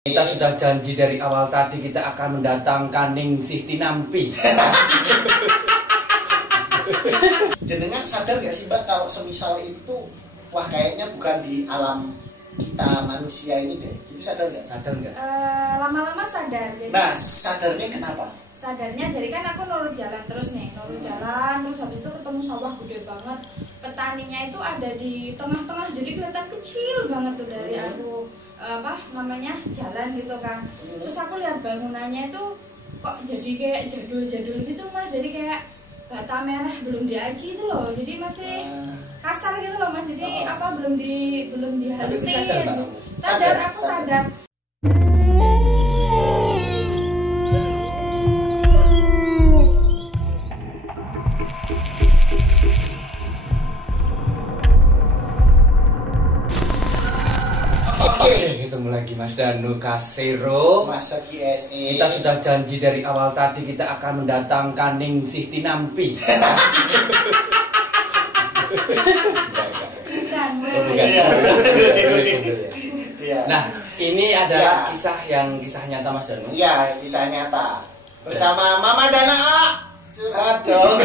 Kita sudah janji dari awal tadi kita akan mendatangkan Ningsih Tinampi. Jenengan sadar gak sih Mbak kalau semisal itu wah kayaknya bukan di alam kita manusia ini deh. Itu sadar gak? Sadar nggak? Lama-lama sadar. Jadi, Nah sadarnya kenapa? sadarnya jadi kan aku nurut jalan terus nih, jalan terus habis itu ketemu sawah gede banget. Petaninya itu ada di tengah-tengah jadi kelihatan kecil banget tuh dari aku jalan gitu kan. Terus aku lihat bangunannya itu kok jadi kayak jadul-jadul gitu Mas, jadi kayak bata merah belum diaji itu loh, jadi masih kasar gitu loh Mas, jadi belum dihalusin. Sadar, aku sadar. Oke, ketemu lagi Mas Danu Kasero. Mas Segi SE. Kita sudah janji dari awal tadi kita akan mendatangkan Ningsih Tinampi. Iya. Nah, ini adalah kisah nyata Mas Danu. Iya, kisah nyata. Bersama Mama Dana A. Curhat dong.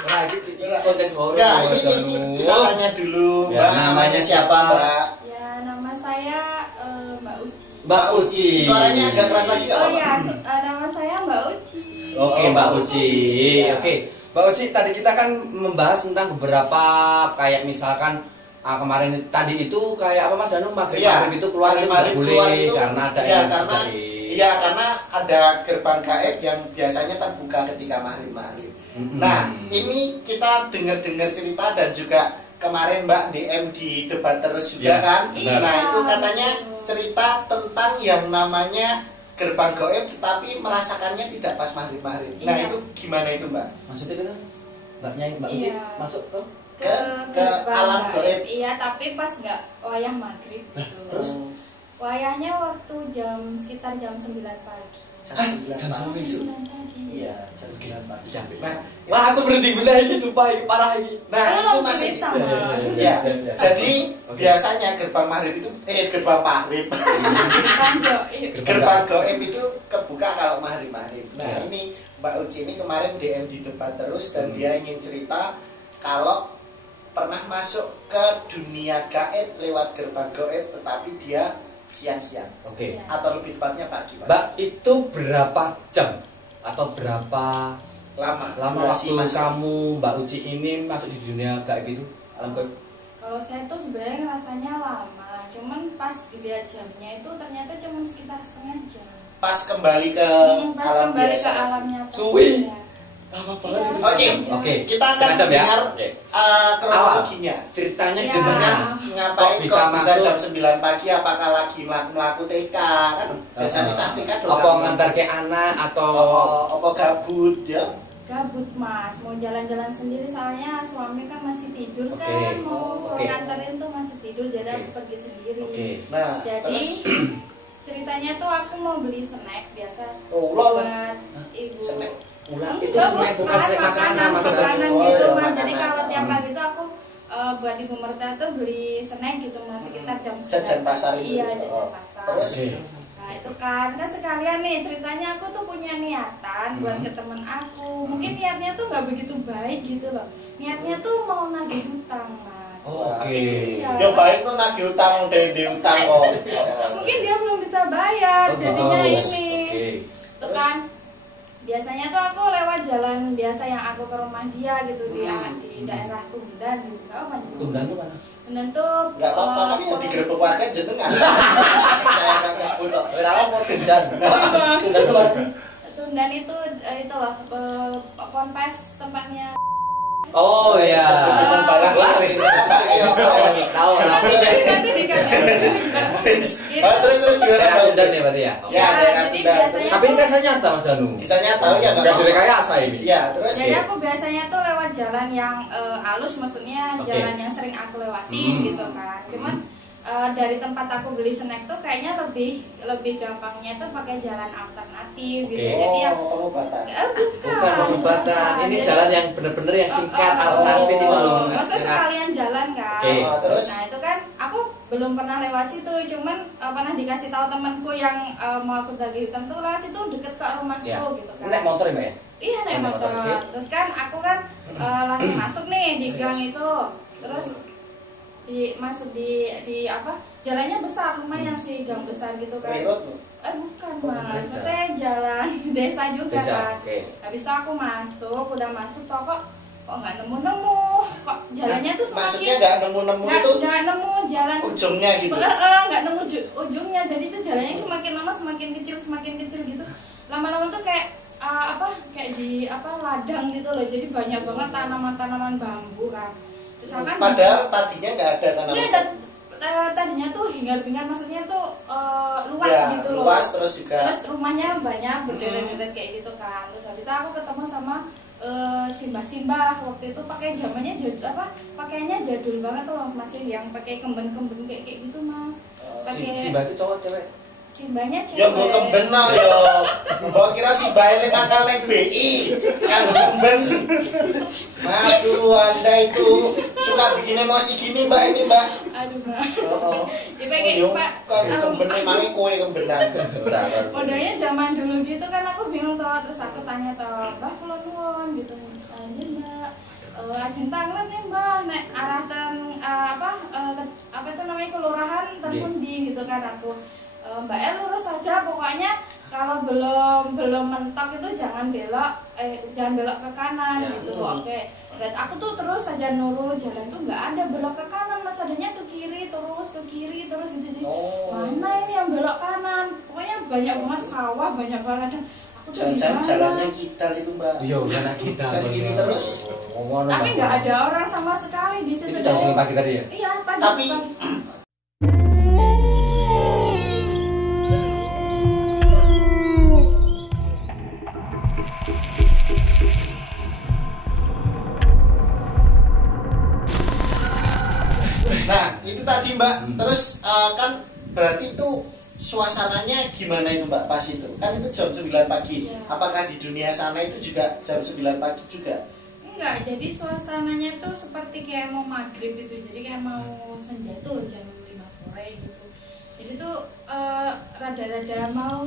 Nah, ini konten horor Ya, Mas Danu. kita tanya dulu, Ya, Mbak, namanya siapa? Mbak? Ya, nama saya Mbak Uci. Mbak Uci. Suaranya agak keras lagi nggak Oh apa-apa? ya, nama saya Mbak Uci. Oke, Mbak Uci. Ya. Oke, Mbak Uci, tadi kita kan membahas tentang beberapa kayak misalkan kemarin tadi itu kayak apa Mas Danu, maghrib itu keluar itu nggak boleh karena ada karena ada gerbang gaib yang biasanya terbuka ketika maghrib. Nah, ini kita dengar-dengar cerita dan juga kemarin Mbak DM di debat terus juga kan. benar. Nah, itu katanya cerita tentang yang namanya gerbang gaib tetapi merasakannya tidak pas maghrib. Nah, itu gimana itu Mbak? Maksudnya itu Mbak Uci masuk ke ke alam gaib. Iya, tapi pas nggak wayah maghrib gitu. terus wayahnya waktu sekitar jam 9 pagi. jam 9 besok. Iya, jam 9 pagi. Nah, Wah, aku berhenti belah ini sumpah ini parah ini. nah itu masih cerita, Mas. ya. Ya. Jadi Oke. biasanya gerbang maghrib itu gerbang maghrib. Gerbang gaib itu kebuka kalau maghrib. Nah, Ya. ini Mbak Uci ini kemarin DM di debat terus dan dia ingin cerita kalau pernah masuk ke dunia gaib lewat gerbang gaib tetapi dia siang-siang. Oke. Atau lebih tepatnya pagi, Pak. Mbak, itu berapa jam atau berapa lama durasi waktu masuk? kamu Mbak Uci ini masuk di dunia gaib itu? Alam gaib. Kalau saya tuh sebenarnya rasanya lama, cuman pas dilihat jamnya itu ternyata cuma sekitar setengah jam. Pas kembali ke Pas alam kembali biasa. ke alam nyata. Suwi. Ya. Lama Iya, Oke. Kita akan Setengah jam ya? dengar Oke. kronologinya. Ceritanya Ya. Jenengan gimana? ngapain Kok bisa kok bisa masuk? jam 9 pagi? Apakah lagi melaku TK kan? Biasanya TK dong. Apa ngantar ke anak atau apa gabut ya? Gabut Mas, mau jalan-jalan sendiri soalnya suami kan masih tidur Oke. kan, mau Oke. nganterin tuh masih tidur jadi Oke. aku pergi sendiri. Oke. Nah, Jadi terus ceritanya tuh aku mau beli snack biasa ulang buat ibu. snack. ulang itu Enggak, snack bukan snack makanan Mas Danu. makanan Oh, gitu ya, Mas. Jadi makanan. kalau tiap pagi tuh aku buat ibu mertua tuh beli snack gitu Mas, sekitar jam 9. Jajan pasar itu. Iya, Oh. jajan pasar. Terus Oke. Nah itu kan sekalian nih ceritanya aku tuh punya niatan buat ke temen aku. Mungkin niatnya tuh nggak begitu baik gitu loh. Niatnya tuh mau nagih hutang Mas. Oh, oke. Iya. ya baik tuh nagih utang di utang kok. Mungkin dia belum bisa bayar, Oh, jadinya bagus. ini. Oke. Itu kan biasanya tuh aku lewat jalan biasa yang aku ke rumah dia gitu di daerah Tundan gitu. Nggak apa Tundan tuh mana? Tundan tuh Enggak apa-apa kan yang digerebek warga jenengan. Saya enggak nyebut kok. Berapa mau Tundan? Tundan tuh mana sih? Tundan itu loh ponpes tempatnya. Oh iya. Cuman barang laris. Tahu lah. Nanti dikasih. Terus gimana? Daerah Bang? Tundan ya berarti ya. Ya, daerah jadi Tundan. biasanya Tapi ini kisah nyata Mas Danu. Kisahnya tahu ya enggak Gak apa-apa. direkayasa ini. Iya, terus Jadi aku biasanya tuh lewat jalan yang halus, maksudnya Oke. jalan yang sering aku lewatin gitu kan. Cuman dari tempat aku beli snack tuh kayaknya lebih gampangnya tuh pakai jalan alternatif gitu. Oke. Jadi yang pengobatan. Bukan pengobatan. Ini Jadi- jalan yang bener-bener yang singkat alternatif itu loh. Maksudnya sekalian jalan kan. Oke. Terus Nah itu kan aku belum pernah lewat situ, cuman pernah dikasih tahu temanku yang mau aku tagih utang tuh lewat situ deket ke rumahku gitu kan. Naik motor ya Mbak ya? Iya naik motor. Terus kan aku kan langsung masuk nih di gang itu, terus masuk di apa jalannya besar lumayan sih, gang besar gitu kan. Bukan mas, maksudnya jalan desa juga kan. Habis itu aku masuk, udah masuk kok nggak nemu-nemu, kok jalannya tuh semakin maksudnya nggak nemu-nemu itu nggak nemu jalan ujungnya gitu. Nggak nemu ujungnya, jadi itu jalannya semakin lama semakin kecil gitu. Lama-lama tuh kayak kayak di ladang gitu loh, jadi banyak banget tanaman-tanaman bambu kan. Terus kan padahal tadinya nggak ada tanaman. Iya, tadinya tuh hingar-bingar, maksudnya tuh luas ya, gitu loh. Luas terus juga. Terus rumahnya banyak berderet-deret kayak gitu kan. Terus habis itu aku ketemu sama simbah waktu itu pakai zamannya pakaiannya jadul banget loh, masih yang pakai kemben-kemben kayak gitu mas. Simbah itu cowok cewek? Simbahnya cewek. Ya gue kemben lah ya. Mbak kira simbah ini makal neng BI yang kemben. Aduh, Anda itu suka bikin emosi gini Mbak ini Mbak. Aduh Mbak. Pak, kemben emangnya kue kembenan. Modalnya zaman dulu gitu kan, aku bingung toh, terus aku tanya toh, Mbak kula nuwun gitu. Iya Mbak. Ajeng tangan ya Mbak, nek arah apa itu namanya kelurahan terpundi gitu kan aku. Mbak lurus saja pokoknya, kalau belum mentok itu jangan belok ke kanan ya, gitu. Oke. Dan aku tuh terus saja nurut, jalan tuh nggak ada belok ke kanan mas, adanya ke kiri terus gitu. Jadi mana ini yang belok kanan, pokoknya banyak banget sawah, banyak banget. Aku tuh jalannya kita itu Mbak. Iya, jalan kita kiri terus. Tapi nggak ada orang sama sekali di situ. Itu jam pagi tadi ya? Iya pagi. Tapi nah itu tadi Mbak, terus kan berarti itu suasananya gimana itu Mbak pas itu? Kan itu jam 9 pagi ya. Apakah di dunia sana itu juga jam 9 pagi juga? Enggak, jadi suasananya tuh seperti kayak mau maghrib gitu, jadi kayak mau senja tuh jam 5 sore gitu. Jadi tuh rada-rada mau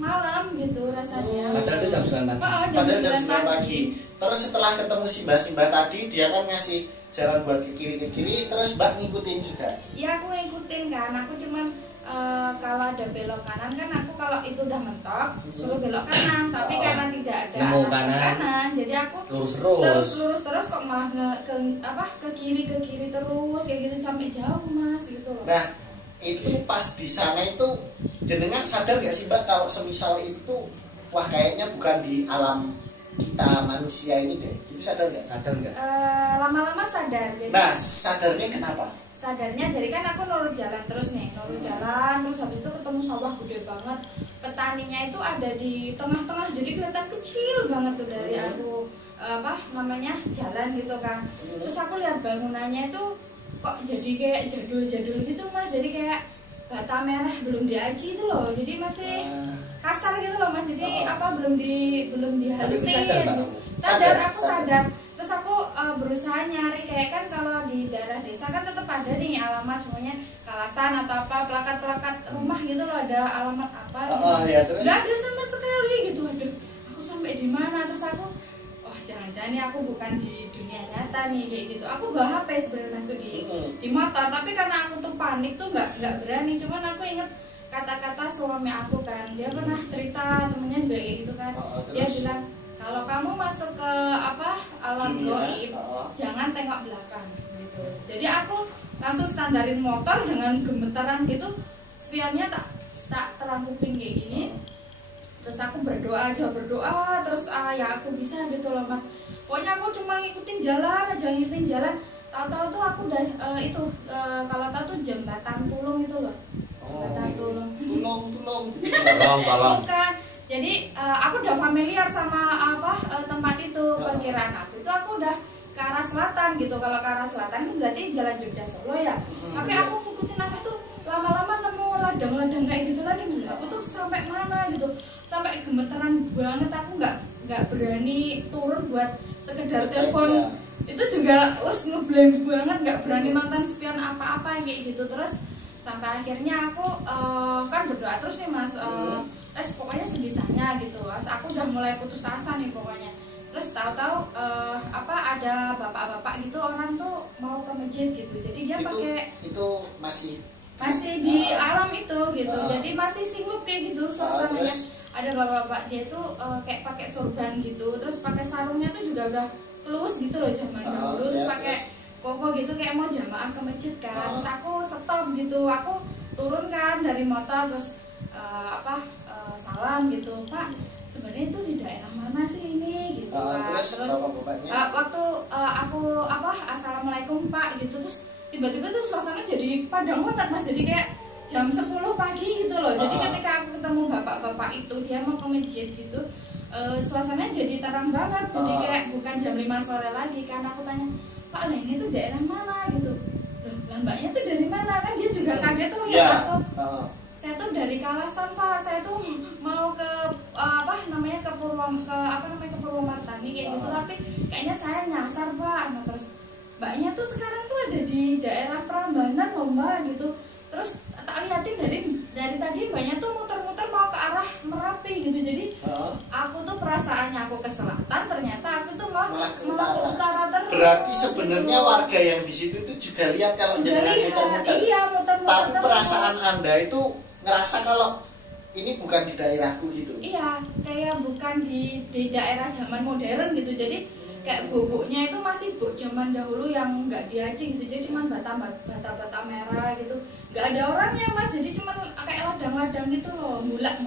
malam gitu rasanya. Padahal itu jam 9 pagi. Padahal jam 9 pagi. Terus setelah ketemu simbah-simbah tadi, dia kan ngasih jalan buat ke kiri, terus Mbak ngikutin juga? Iya aku ngikutin kan, aku cuman kalau ada belok kanan kan aku kalau itu udah mentok suruh belok kanan, tapi karena tidak ada kanan, jadi aku lurus terus kok malah ke kiri terus kayak gitu sampai jauh mas gitu loh. Nah itu pas di sana itu jenengan sadar gak sih Mbak kalau semisal itu wah kayaknya bukan di alam kita manusia ini deh, itu sadar nggak? Sadar nggak? Lama-lama sadar. Jadi, nah sadarnya kenapa? Sadarnya jadi kan aku nurut jalan terus nih, terus habis itu ketemu sawah gede banget, petaninya itu ada di tengah-tengah, jadi kelihatan kecil banget tuh dari aku jalan gitu kan. Terus aku lihat bangunannya itu kok jadi kayak jadul-jadul gitu mas, jadi kayak bata merah belum diaji itu loh, jadi masih kasar gitu loh mas, jadi belum dihalusin. Sadar. Terus aku berusaha nyari, kayak kan kalau di daerah desa kan tetap ada nih alamat semuanya, kalasan atau apa, plakat-plakat rumah gitu loh, ada alamat apa gitu. Ya, terus? Gak ada sama sekali gitu. Aduh, aku sampai di mana? Terus aku jangan-jangan nih aku bukan di dunia nyata nih kayak gitu. Aku bawa HP sebenarnya tuh di motor, tapi karena aku tuh panik tuh nggak berani. Cuman aku inget kata-kata suami aku kan, dia pernah cerita temennya juga kayak gitu kan. Dia bilang kalau kamu masuk ke alam gaib, jangan tengok belakang gitu. Jadi aku langsung standarin motor dengan gemetaran gitu, spionnya tak terangkupin kayak gini. Terus aku berdoa terus ya aku bisa gitu loh mas. Pokoknya aku cuma ngikutin jalan. Tahu-tahu tuh aku udah kalau tahu tuh jembatan Tulung itu loh. Jembatan Tulung. Tolong. Bukan. Jadi aku udah familiar sama tempat itu, perkiraan aku itu aku udah ke arah selatan gitu. Kalau ke arah selatan kan berarti jalan Jogja Solo ya. Tapi aku ngikutin arah tuh lama-lama nemu ladang-ladang kayak gitu lagi. Aku tuh sampai mana gitu. Sampai gemeteran banget, aku nggak berani turun buat sekedar itu juga ngeblank banget, nggak berani nonton spion apa-apa kayak gitu. Terus sampai akhirnya aku kan berdoa terus nih Mas, pokoknya sebisanya gitu. Aku udah mulai putus asa nih pokoknya. Terus tahu-tahu ada bapak-bapak gitu, orang tuh mau ke masjid gitu, jadi dia pakai itu masih di alam itu gitu, jadi masih singgup kayak gitu suasananya. Ada bapak-bapak dia tuh kayak pakai sorban gitu, terus pakai sarungnya tuh juga udah pelus gitu loh zaman dulu, terus pakai koko gitu kayak mau jamaah ke masjid kan. Terus aku stop gitu, aku turun kan dari motor, terus salam gitu, Pak sebenarnya itu di daerah mana sih ini gitu kan. Terus waktu aku assalamualaikum Pak gitu, terus tiba-tiba tuh suasana jadi padang banget Mas, jadi kayak jam 10 pagi gitu loh. Jadi ketika aku ketemu bapak-bapak itu, dia mau ke masjid gitu, suasananya jadi terang banget, jadi kayak bukan jam 5 sore lagi kan. Aku tanya, Pak lah ini tuh daerah mana gitu, lah mbaknya tuh dari mana, kan dia juga kaget tuh lihat aku. Saya tuh dari Kalasan Pak, saya tuh mau ke ke Purwomartani kayak gitu, tapi kayaknya saya nyasar Pak. Nah, terus mbaknya tuh sekarang tuh ada di daerah Prambanan loh Mbak gitu. Terus tak liatin dari tadi mbaknya tuh muter-muter mau ke arah Merapi gitu. Jadi aku tuh perasaannya aku ke selatan, ternyata aku tuh malah ke utara terus. Berarti sebenarnya warga yang di situ tuh juga lihat kalau jenengan muter-muter. Iya, muter-muter. Tapi perasaan Anda itu ngerasa kalau ini bukan di daerahku gitu. Iya, kayak bukan di daerah zaman modern gitu. Jadi kayak boboknya itu masih zaman dahulu yang nggak diacing gitu, jadi cuma bata merah gitu, nggak ada orangnya Mas, jadi cuma kayak ladang-ladang gitu loh, bulak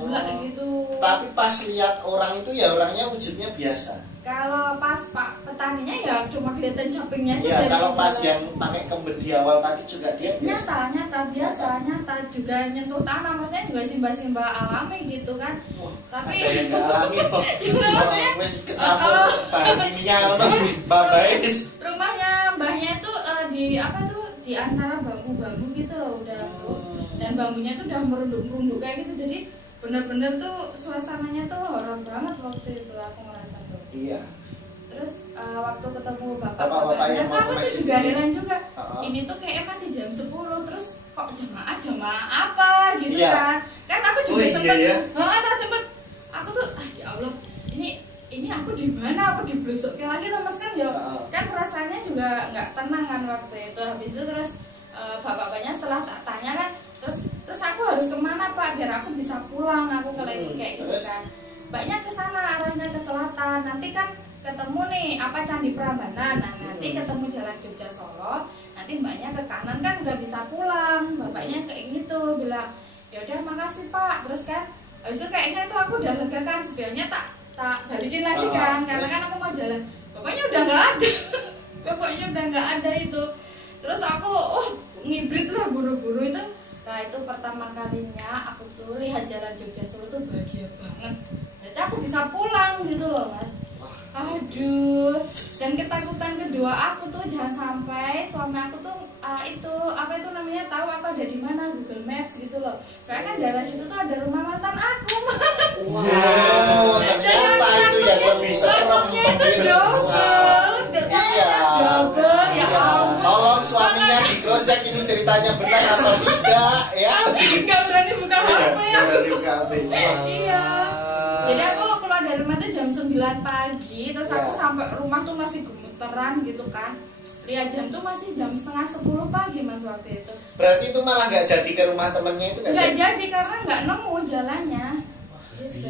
gitu. Tapi pas lihat orang itu ya orangnya wujudnya biasa. Kalau pas Pak petaninya ya cuma kelihatan capingnya aja. Ya kalau pas yang pakai kemben di awal tadi juga dia biasa. Nyata juga nyentuh tanah, maksudnya juga simbah-simbah alami gitu kan. Tapi nggak alami kok. juga maksudnya wis kecampur bahan kimia ngono babais. Rumahnya mbahnya itu di antara bambu-bambu gitu loh udah. Dan bambunya tuh udah merunduk-merunduk kayak gitu, jadi bener-bener tuh suasananya tuh horor banget waktu itu aku ngerasa tuh. Iya. Terus waktu ketemu bapak-bapaknya tuh aku tuh juga heran juga. Ini tuh kayaknya masih jam 10, terus kok jemaah apa gitu kan. Kan aku juga sempet aku tuh ya Allah, ini aku di mana? Aku diblusukin lagi tuh Mas kan ya. Kan perasaannya juga nggak tenang kan waktu itu. Habis itu terus bapak-bapaknya setelah tak tanya kan, terus aku harus kemana Pak biar aku bisa pulang, aku kayak gitu kan. Mbaknya ke sana, arahnya ke selatan, nanti kan ketemu nih Candi Prambanan, nah nanti ketemu Jalan Jogja Solo, nanti mbaknya ke kanan kan udah bisa pulang. Bapaknya kayak gitu bilang, ya udah makasih Pak. Terus kan habis itu kayaknya itu aku udah lega kan, spionnya tak balikin lagi kan, karena kan aku mau jalan. Bapaknya udah nggak ada bapaknya udah nggak ada itu. Terus aku ngibrit lah buru-buru itu. Nah itu pertama kalinya aku tuh lihat Jalan Jogja Solo tuh bahagia banget. Jadi aku bisa pulang gitu loh Mas. Aduh. Dan ketakutan kedua aku tuh jangan sampai suami aku tuh tahu aku ada di mana, Google Maps gitu loh. Soalnya kan daerah situ tuh ada rumah mantan aku. Wow, ternyata itu yang lebih serem. Double ya Allah. Tolong suaminya di cross check ini ceritanya benar apa tidak ya. Gak berani buka HP ya. Iya. Jadi aku keluar dari rumah tuh jam 9 pagi, terus aku sampai rumah tuh masih gemeteran gitu kan. Lihat jam tuh masih jam setengah 10 pagi Mas waktu itu. Berarti itu malah nggak jadi ke rumah temennya itu nggak jadi karena nggak nemu jalannya. Gitu.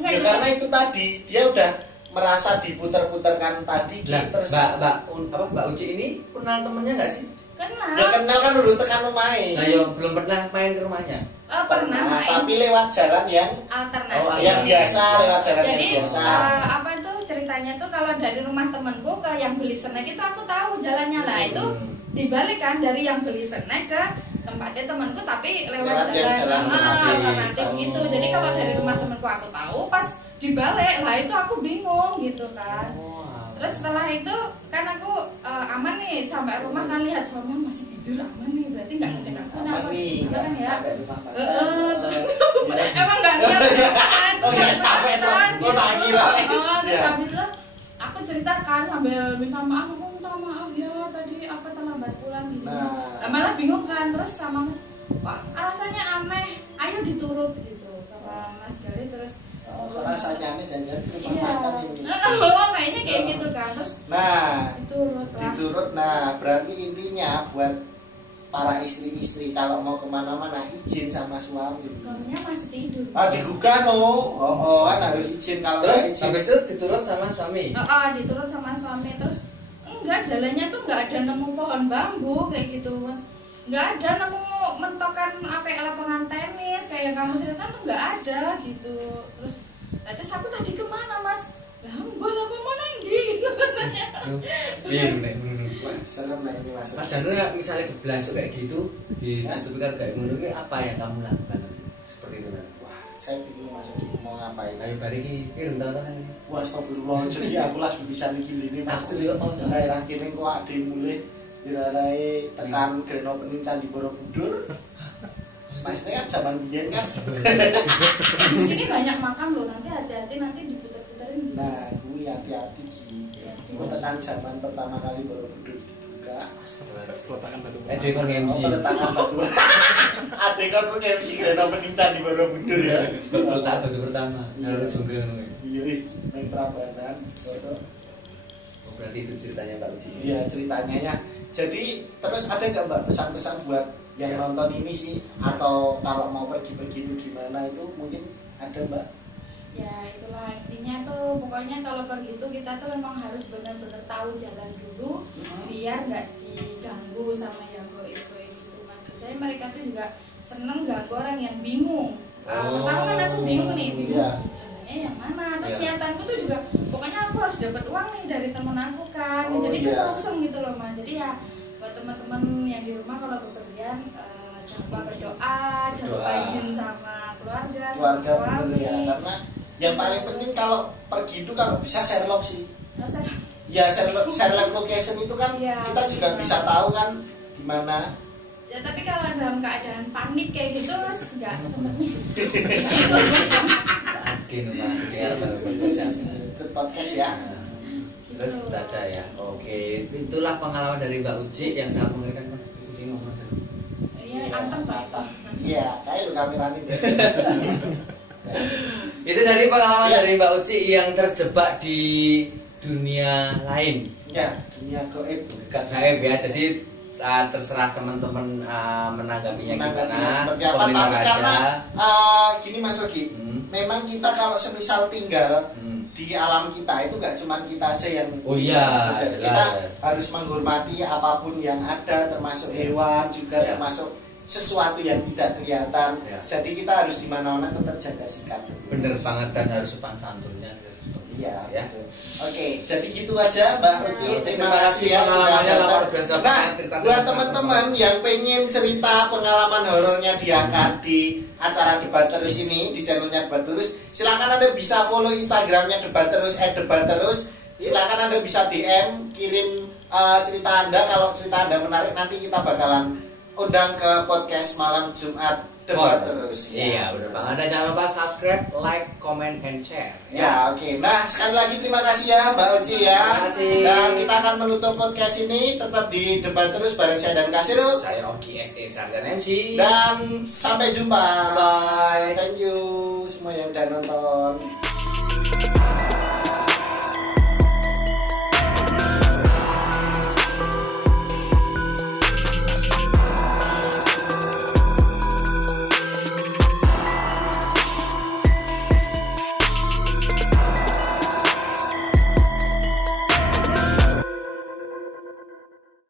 Ya karena itu tadi dia udah merasa diputer-puterkan tadi terus Mbak Uci ini kenal temennya nggak sih? Kenal. Ya kenal kan udah tekan rumahnya. Nah yo belum pernah main ke rumahnya. Pernah main. Tapi lewat jalan yang alternatif. Yang biasa, lewat jalan jadi, yang biasa. Apa itu ceritanya tuh kalau dari rumah temanku ke yang beli snack itu aku tahu jalannya lah. Itu dibalik kan dari yang beli snack ke tempatnya temanku tapi lewat jalan alternatif gitu. Jadi kalau dari rumah temanku aku tahu, pas dibalik lah itu aku bingung gitu kan. Terus setelah itu kan aku aman nih sampai rumah kan, lihat suami masih tidur, aman nih berarti nggak ngecek aku aman nih kan ya. Terus emang nggak niat kan? Sampai tuh, tak kira. Terus habis itu aku cerita kan sambil minta maaf, aku minta maaf ya tadi apa terlambat pulang gitu. Nah, malah bingung kan, terus sama Mas, kok rasanya aneh, ayo diturut gitu sama Mas Gali terus. Rasanya aneh jangan Iya. Oh kayaknya kayak gitu kan, terus. Nah, diturut. Nah, berarti intinya buat para istri-istri kalau mau kemana-mana izin sama suami. Suaminya masih tidur. Digugah kan harus izin kalau terus izin. habis itu diturut sama suami. Diturut sama suami terus enggak jalannya tuh enggak ada nemu pohon bambu kayak gitu Mas. Enggak ada nemu mentokan kayak lapangan tenis kayak kamu cerita tuh enggak ada gitu. Terus aku tadi kemana Mas? Lah mbok lah mau nanggi gitu katanya. Iya nek. Wah, serem lah ini Mas. Mas Janur misalnya keblasuk kayak gitu ditutupi kayak ngono ki apa yang kamu lakukan seperti itu kan? Wah, saya bingung Mas mau ngapain. Ayo bariki kirim tonton ini. Wah, astagfirullah, jadi aku lagi bisa niki ini Mas. Aku yo daerah kene kok ade mulih dirarai tekan grand opening Candi Borobudur. Maksudnya kan zaman biyen kan. Di sini banyak makam loh, nanti hati-hati nanti diputer-puterin bisa. Nah, gue hati-hati Ki. Gue tekan zaman pertama kali Borobudur dibuka. Peletakan batu. Dia kon MC. Peletakan batu. Ade kan punya MC grand opening Candi Borobudur ya. Letak batu pertama. Harus jonggol ngono. Iya, main Prambanan, foto. Oh, berarti itu ceritanya Mbak Uci. Iya, ceritanya ya. Jadi terus ada nggak Mbak pesan-pesan buat yang nonton ini sih, atau kalau mau pergi-pergi itu gimana itu mungkin ada Mbak? Ya itulah intinya tuh, pokoknya kalau pergi itu kita tuh memang harus benar-benar tahu jalan dulu biar nggak diganggu sama yang goib gitu Mas. Biasanya mereka tuh juga seneng ganggu orang yang bingung. Pertama kan aku bingung nih, jalannya yang mana. Terus niatanku tuh juga pokoknya aku harus dapat uang nih dari temen aku kan. Jadi itu langsung gitu loh Mas. Jadi ya buat teman-teman yang di rumah kalau bepergian jangan lupa berdoa, jangan lupa izin sama keluarga sama suami. Ya, karena yang paling penting kalau pergi itu kalau bisa share log sih. Ya share live location itu kan kita juga bisa tahu kan di mana. Ya tapi kalau dalam keadaan panik kayak gitu enggak sempatnya. Yakin Mas, ya podcast ya. Terus baca ya. Oke, itulah pengalaman dari Mbak Uci yang sangat mengerikan Mas. Uci ngomong. Iya, anteng Pak. Iya, kayak lu kameranya guys. Itu dari pengalaman dari Mbak Uci yang terjebak di dunia lain. Ya, dunia gaib. Gaib ya. Jadi terserah teman-teman menanggapinya gimana. Seperti apa? Tapi karena gini Mas Rogi, memang kita kalau semisal tinggal di alam kita itu nggak cuma kita aja yang kita harus menghormati apapun yang ada, termasuk hewan juga, termasuk sesuatu yang tidak kelihatan. Jadi kita harus di mana-mana tetap jaga sikap. Bener banget, dan harus sopan santunnya. Iya, ya. Oke, jadi gitu aja Mbak Uci. Terima kasih ya sudah datang. Nah, buat teman-teman yang pengen cerita pengalaman horornya diangkat di acara Debat Terus ini, di channelnya Debat Terus, silakan Anda bisa follow Instagramnya Debat Terus @debatterus. Silakan Anda bisa DM, kirim cerita Anda. Kalau cerita Anda menarik, nanti kita bakalan undang ke podcast malam Jumat Debat Terus. Iya, benar banget. Dan jangan lupa subscribe, like, comment, and share. Ya, oke. Nah, sekali lagi terima kasih ya Mbak Uci ya. Terima kasih. Dan kita akan menutup podcast ini tetap di Debat Terus bareng saya dan Kasiru. Saya Oki SE Sarjana MC. Dan sampai jumpa. Bye.